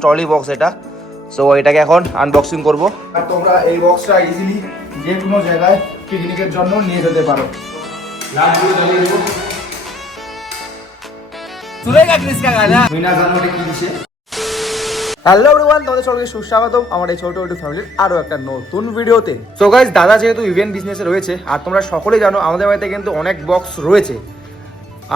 Trolley box এটা। So এটাকে এখন আনবক্সিং করব। আর তোমরা এই বক্সটা ইজিলি যে কোনো জায়গায় পিকনিকের জন্য নিয়ে যেতে পারো। লাইটগুলো জ্বালিয়ে দেবো। চলেগা কিসকা গানা বিনা জানো কি দিছে। হ্যালো এভরিওয়ান, তোমাদের সবাইকে সুস্বাগতম আমার এই ছোট ইউটিউব ফ্যামিলির আরো একটা নতুন ভিডিওতে। সো গাইস, দাদা যেহেতু ইভেন্ট বিজনেসে রয়েছে আর তোমরা সকলেই জানো আমাদের বাড়িতে কিন্তু অনেক বক্স রয়েছে।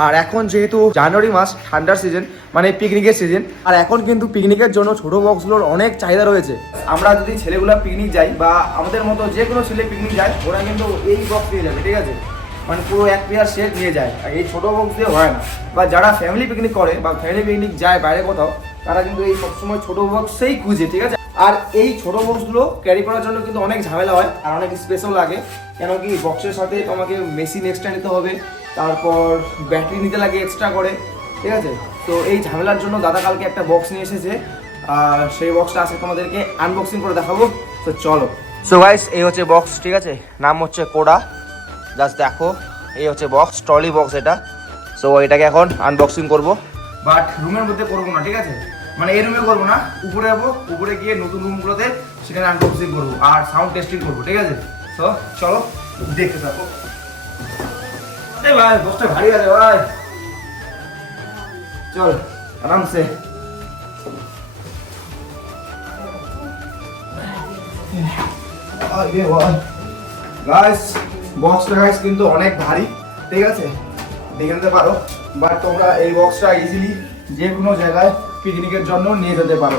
আর এখন যেহেতু জানুয়ারি মাস, ঠান্ডার সিজন, মানে পিকনিকের সিজন, আর এখন কিন্তু পিকনিকের জন্য ছোট বক্সগুলোর অনেক চাহিদা রয়েছে। আমরা যদি ছেলেগুলো পিকনিক যাই বা আমাদের মতো যে কোনো ছেলে পিকনিক যায়, ওরা কিন্তু এই বক্স নিয়ে যাবে, ঠিক আছে? মানে পুরো এক পেয়ার সেট নিয়ে যায়। আর এই ছোটো বক্স দিয়ে হয় না। বা যারা ফ্যামিলি পিকনিক করে বা ফ্যামিলি পিকনিক যায় বাইরে কোথাও, তারা কিন্তু এই সবসময় ছোটো বক্সেই খুঁজে, ঠিক আছে? আর এই ছোটো বক্সগুলো ক্যারি করার জন্য কিন্তু অনেক ঝামেলা হয় আর অনেক স্পেসও লাগে। কেন কি বক্সের সাথে তোমাকে মেশিন এক্সট্রা নিতে হবে, তারপর ব্যাটারি নিতে লাগে এক্সট্রা করে, ঠিক আছে? তো এই ঝামেলার জন্য দাদা কালকে একটা বক্স নিয়ে এসেছে আর সেই বক্সটা আজকে তোমাদেরকে আনবক্সিং করে দেখাবো। তো চলো। সো গাইস, এই হচ্ছে বক্স, ঠিক আছে? নাম হচ্ছে কোডা। জাস্ট দেখো, এই হচ্ছে বক্স, ট্রলি বক্স এটা। সো এটাকে এখন আনবক্সিং করব, বাট রুমের মধ্যে করবো না, ঠিক আছে? মানে এই রুমে করবো না, উপরে যাবো, উপরে গিয়ে নতুন রুমগুলোতে সেখানে আনবক্সিং করবো আর সাউন্ড টেস্টিং করবো, ঠিক আছে? তো চলো দেখতে থাকো। এই ভাই, বক্সটা ভারী আছে ভাই, চল আরামসে। গাইস, বক্সটা গাইস কিন্তু অনেক ভারী, ঠিক আছে? দেখে নিতে পারো। বাট তোমরা এই বক্সটা ইজিলি যে কোনো জায়গায় পিকনিকের জন্য নিয়ে যেতে পারো।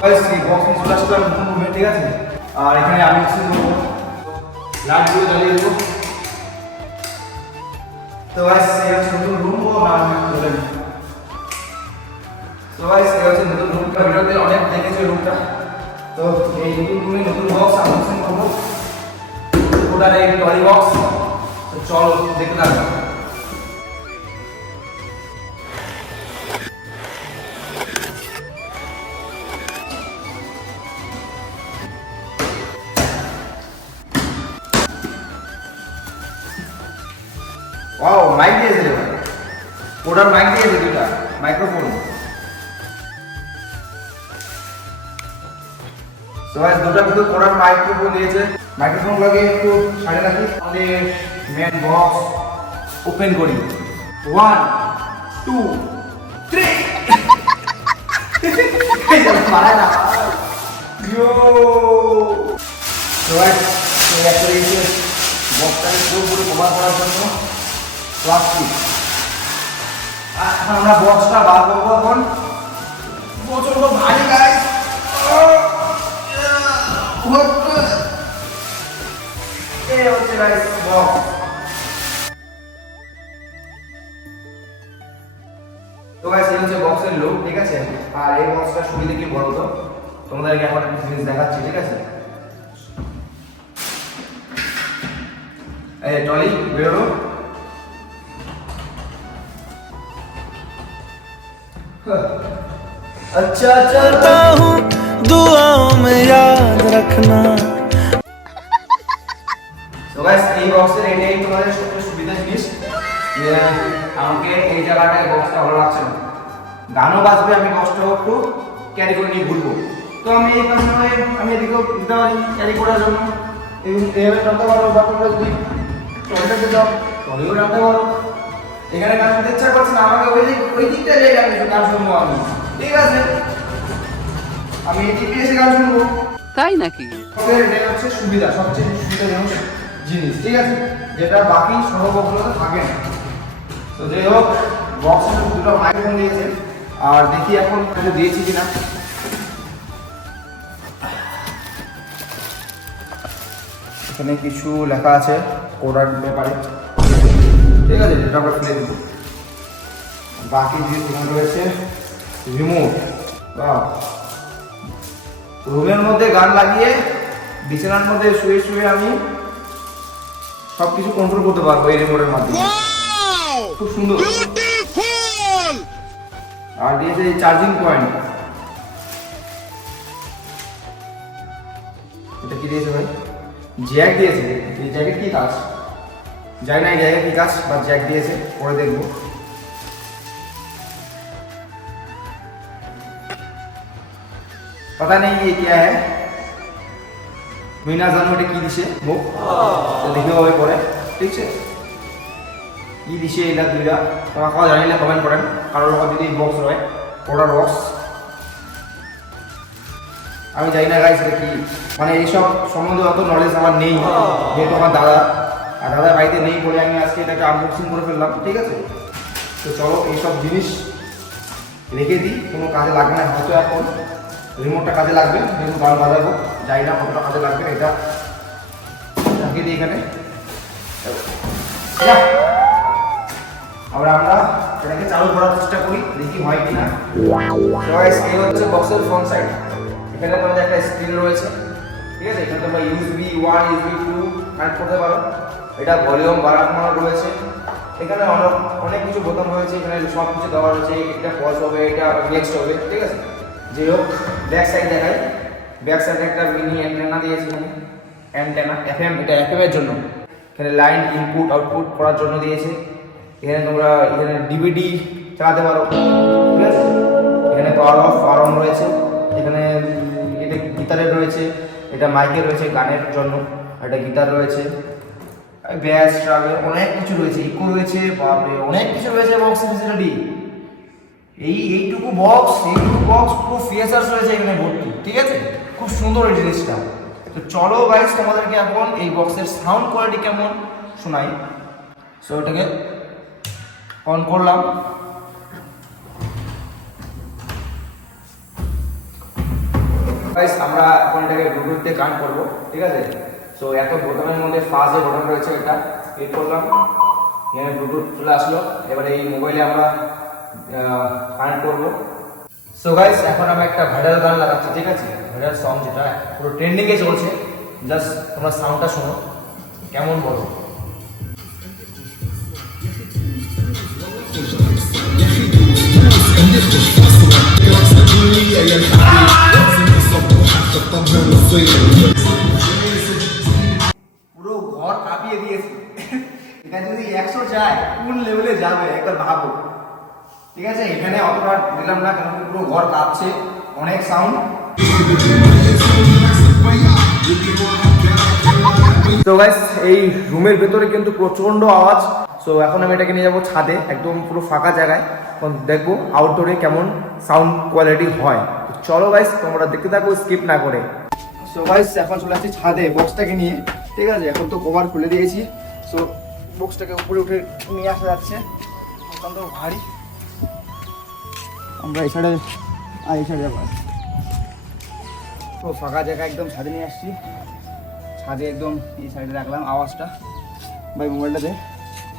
গাইস, এই বক্স চলে আসছে নতুন রুমে, ঠিক আছে? আর এখানে আমি লাইটগুলো জ্বালিয়ে দেবো। তো গাইস, এই হচ্ছে নতুন রুম। তো গাইস, এই হচ্ছে নতুন রুমটা। ভিডিওতে অনেক দেখেছে রুমটা। তো এই নতুন রুমে নতুন বক্স আনবক্সিং করবো, ওটার এই ট্রলি বক্স। তো চলো দেখতে থাকো। ওয়াও, মাইক দিয়েছে রে ভাই, ওটার মাইক দিয়েছে, দুইটা মাইক্রোফোন। তো গাইস, দুটো কিন্তু ওটার মাইক্রোফোন দিয়েছে। মাইক্রোফোন লাগিয়ে একটু সাইডে রাখি, আমাদের মেন বক্স ওপেন করি। 1 2 3 মারা না ইয়ো। তো গাইস, এই একটা দিয়েছে বক্সটাকে পুরোপুরি কভার করার জন্য প্লাস্টিক। এখন আমরা বক্সটা বার করবো। এখন প্রচন্ড ভারী গাইস, এই হচ্ছে গাইস বক্স। তো গাইস, এই হচ্ছে বক্সের লুক, ঠিক আছে? আর এই বক্সটা সুবিধা কি বলো তো, তোমাদেরকে এখন একটা জিনিস দেখাচ্ছি, ঠিক আছে? এই টলি বেরো। अच्छा चलता हूँ, दुआओं में याद रखना। तो गाइस, এই বক্সের এটাই তোমাদের সবচেয়ে সুবিধা জিনিস যে আমাকে এই জায়গাটায় বক্সটা ভালো লাগছে না, গানও বাজবে, আমি বক্সটা একটু ক্যারি করে নিয়ে ঘুরবো। তো আমি এই পাশে আমি এদিকেও দিতে পারি ক্যারি করার জন্য, এইভাবে টানতে পারো। বা তোমরা যদি টলিটাতে যাও, টলিও টানতে পারো। এখানে গান শুনতে ইচ্ছা করছে না, আমাকে ওই দিকটা লেগে আমি গান শুনবো আমি, ঠিক আছে? আমি এই দিকে এসে গান শুনবো, তাই নাকি? এটাই হচ্ছে সুবিধা, সবচেয়ে সুবিধাজনক জিনিস, ঠিক আছে? যেটা বাকি সব বক্সগুলোতে থাকে না। তো যাই হোক, বক্সের দুটো মাইক্রোফোন দিয়েছে। আর দেখি এখন কিছু দিয়েছি কিনা। এখানে কিছু লেখা আছে ওটার ব্যাপারে, ঠিক আছে? যেটা আমরা খুলে দেবো। বাকি জিনিস এখানে রয়েছে রিমোট। রুমের মধ্যে গান লাগিয়ে বিছানার মধ্যে শুয়ে শুয়ে আমি সবকিছু কন্ট্রোল করতে পারবো এই রিমোটের মাধ্যমে। খুব সুন্দর। আর দিয়েছে এই চার্জিং পয়েন্ট। এটা কি দিয়েছে ভাই? জ্যাক দিয়েছে। এই জ্যাকেট কি কাজ জানি না, এই জ্যাকেট কি কাজ, বা জ্যাক দিয়েছে, পরে দেখবো। पता नहीं ये क्या है মহিনা জানো এটা কি দিছে মোক দেখিব হবে পরে ঠিক আছে কি দিছে এটা দুইটা তোমাকে জানিলে কমেন্ট করেন কারোর লগত যদি বক্স হয় অর্ডার বক্স আমি জানি না গাইস এটা কি মানে এইসব সম্বন্ধে অত নলেজ আমার নেই যেহেতু আমার দাদা আর দাদার বাড়িতে নেই বলে আমি আজকে এটাকে আনবক্সিং করে ফেললাম ঠিক আছে তো চলো এইসব জিনিস রেখে দিই কোনো কাজে লাগবে না হয়তো এখন রিমোটটা কাজে লাগবে যেহেতু গান বাজাবো জানি না কতটা কাজে লাগবে এটা রেখে দিই এখানে আমরা এটাকে চালু করার চেষ্টা করি দেখি হয় কিনা এই হচ্ছে বক্সের ফ্রন্ট সাইড এখানে তোমাদের একটা স্ক্রিন রয়েছে ঠিক আছে এখানে তোমরা USB 1 USB 2 কানেক্ট করতে পারো এটা ভলিউম বাড়ানো রয়েছে এখানে অনেক কিছু বোতাম রয়েছে এখানে সব কিছু দেওয়া রয়েছে এটা পজ হবে এটা নেক্সট হবে ঠিক আছে যে হোক ব্যাক সাইড দেখাই ব্যাক সাইডে একটা মিনি অ্যান্টেনা দিয়েছি অ্যান্টেনা FM এটা FM এর জন্য এখানে লাইন ইনপুট আউটপুট করার জন্য দিয়েছে এখানে তোমরা এখানে DVD চালাতে পারো ঠিক আছে এখানে পাওয়ার অফ পাওয়ার অন রয়েছে এখানে এটা গিটারের রয়েছে এটা মাইকের রয়েছে গানের জন্য এটা গিটার রয়েছে ব্যাস ট্রাভেল অনেক কিছু রয়েছে ইকো রয়েছে বাপরে অনেক কিছু রয়েছে বক্সের ফ্যাসিলিটি এইটুকু বক্স পুরো ফিচার্স রয়েছে এখানে ভর্তি ঠিক আছে খুব সুন্দর এই জিনিসটা তো চলো গাইস তোমাদেরকে এখন এই বক্সের সাউন্ড কোয়ালিটি কেমন শোনাই সো এটাকে অন করলাম গাইস আমরা এখন এটাকে ব্লুটুথ দিয়ে কানেক্ট করব ঠিক আছে সো এত বোতামের মধ্যে ফাজে বোতাম রয়েছে এটা ক্লিক করলাম এখানে ব্লুটুথ চলে আসলো এবারে এই মোবাইলে আমরা কানেক্ট করব সো গাইস এখন আমি একটা ভাইরাল গান লাগাচ্ছি ঠিক আছে ভাইরাল সং যেটা পুরো ট্রেন্ডিং এ চলছে জাস্ট তোমরা সাউন্ডটা শোনো কেমন বলো পুরো ঘর কাঁপিয়ে দিয়েছে এটা যদি 100 যায় কোন লেভেলে যাবে একবার ভাবো ঠিক আছে এখানে অতটা দিলাম না কারণ পুরো ঘর কাঁপছে অনেক সাউন্ড তো গাইস এই রুমের ভেতরে কিন্তু প্রচন্ড আওয়াজ সো এখন আমি এটাকে নিয়ে যাবো ছাদে একদম পুরো ফাঁকা জায়গায় দেখবো আউটডোরে কেমন সাউন্ড কোয়ালিটি হয় চলো গাইস তোমরা দেখতে থাকো স্কিপ না করে সো গাইস এখন চলে আসছি ছাদে বক্সটাকে নিয়ে ঠিক আছে এখন তো কভার খুলে দিয়েছি সো বক্সটাকে উপরে উঠে নিয়ে আসা যাচ্ছে অত্যন্ত ভারী আমরা এই সাইডে যাবো তো ফাঁকা জায়গা একদম ছাদে নিয়ে আসছি ছাদে একদম এই সাইডে রাখলাম আওয়াজটা ভাই মোবাইলটা দে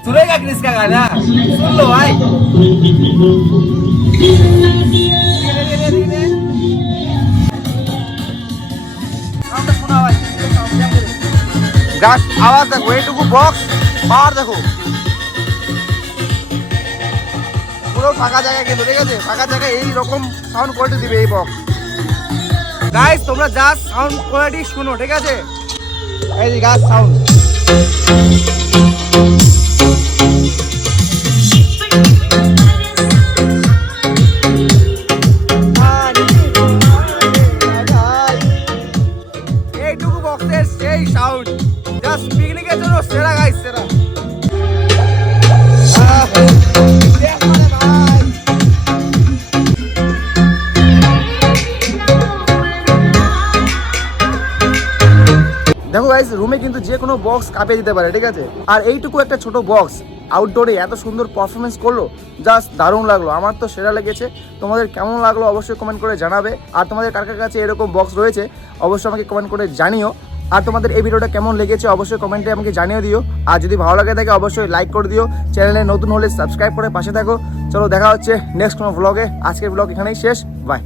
सुनेगा किसका गाना सुन लो भाई গাছ আওয়াজ দেখো এইটুকু বক্স পাওয়ার দেখো পুরো ফাঁকা জায়গা কিন্তু ঠিক আছে ফাঁকা জায়গায় এইরকম সাউন্ড কোয়ালিটি দিবে এই বক্স গাইস তোমরা জাস্ট সাউন্ড কোয়ালিটি শুনো ঠিক আছে এই যে গাছ সাউন্ড এইটুকু বক্সের সেই সাউন্ড জাস্ট পিকনিকের জন্য সেরা গাইস সেরা দেখো গাইস রুমে কিন্তু যে কোনো বক্স কাঁপিয়ে দিতে পারে ঠিক আছে আর এইটুকু একটা ছোট বক্স আউটডোরে এত সুন্দর পারফরমেন্স করলো জাস্ট দারুণ লাগলো আমার তো সেরা লেগেছে তোমাদের কেমন লাগলো অবশ্যই কমেন্ট করে জানাবে আর তোমাদের কার কার কাছে এরকম বক্স রয়েছে অবশ্যই আমাকে কমেন্ট করে জানিও আর তোমাদের এই ভিডিওটা কেমন লেগেছে অবশ্যই কমেন্টে আমাকে জানিয়ে দিও আর যদি ভালো লাগে থাকে অবশ্যই লাইক করে দিও চ্যানেলে নতুন হলে সাবস্ক্রাইব করে পাশে থাকো চলো দেখা হচ্ছে নেক্সট কোনো ব্লগে আজকের ব্লগ এখানেই শেষ বাই